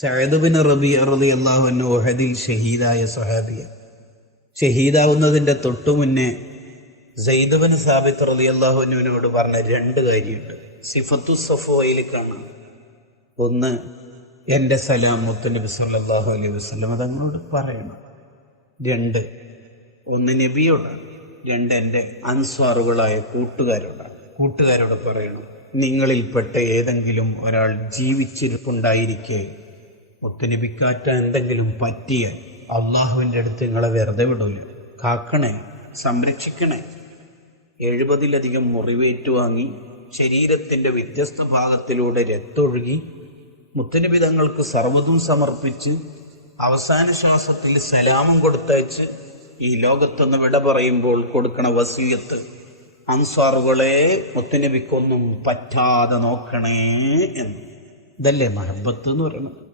Saad bin റബീഅ റളിയല്ലാഹു അൻഹു ഉഹദിൽ ഷഹീദായ സ്വഹാബിയ. ഷഹീദാവുന്നതിൻ്റെ തൊട്ടു മുന്നേ സയ്യിദ് ബിൻ സാബിത്ത് റളിയല്ലാഹു അൻഹുവിനോട് പറഞ്ഞ രണ്ട് കാര്യമുണ്ട്. സിഫത്തു സഫ്വയിൽ കാണാം. ഒന്ന്, എൻ്റെ സലാം മുത്തുനബി സല്ലല്ലാഹു അലൈഹി വസല്ലം തങ്ങളോട് പറയണം. രണ്ട്, ഒന്ന് നബിയോടാണ്. രണ്ട്, എൻ്റെ അൻസ്വാറുകളായ കൂട്ടുകാരോട് പറയണം. നിങ്ങളിൽപ്പെട്ട ഏതെങ്കിലും ഒരാൾ ജീവിച്ചിരിപ്പുണ്ടായിരിക്കെ മുത്തുനബിക്കാറ്റ എന്തെങ്കിലും പറ്റിയാൽ അള്ളാഹുവിൻ്റെ അടുത്ത് നിങ്ങളെ വെറുതെ വിടൂല. കാക്കണേ, സംരക്ഷിക്കണേ. 70-ലധികം മുറിവേറ്റു വാങ്ങി ശരീരത്തിൻ്റെ വ്യത്യസ്ത ഭാഗത്തിലൂടെ രക്തമൊഴുകി മുത്തുനബി തങ്ങൾക്ക് സർവ്വതും സമർപ്പിച്ച് അവസാന ശ്വാസത്തിൽ സലാമും കൊടുത്തയച്ച് ഈ ലോകത്തൊന്ന് വിട പറയുമ്പോൾ കൊടുക്കണ വസിയത്ത്, അൻസ്വാറുകളെ മുത്തുനബിക്കൊന്നും പറ്റാതെ നോക്കണേ എന്ന്. ഇതല്ലേ മഹബത്ത് എന്ന് പറയുന്നത്.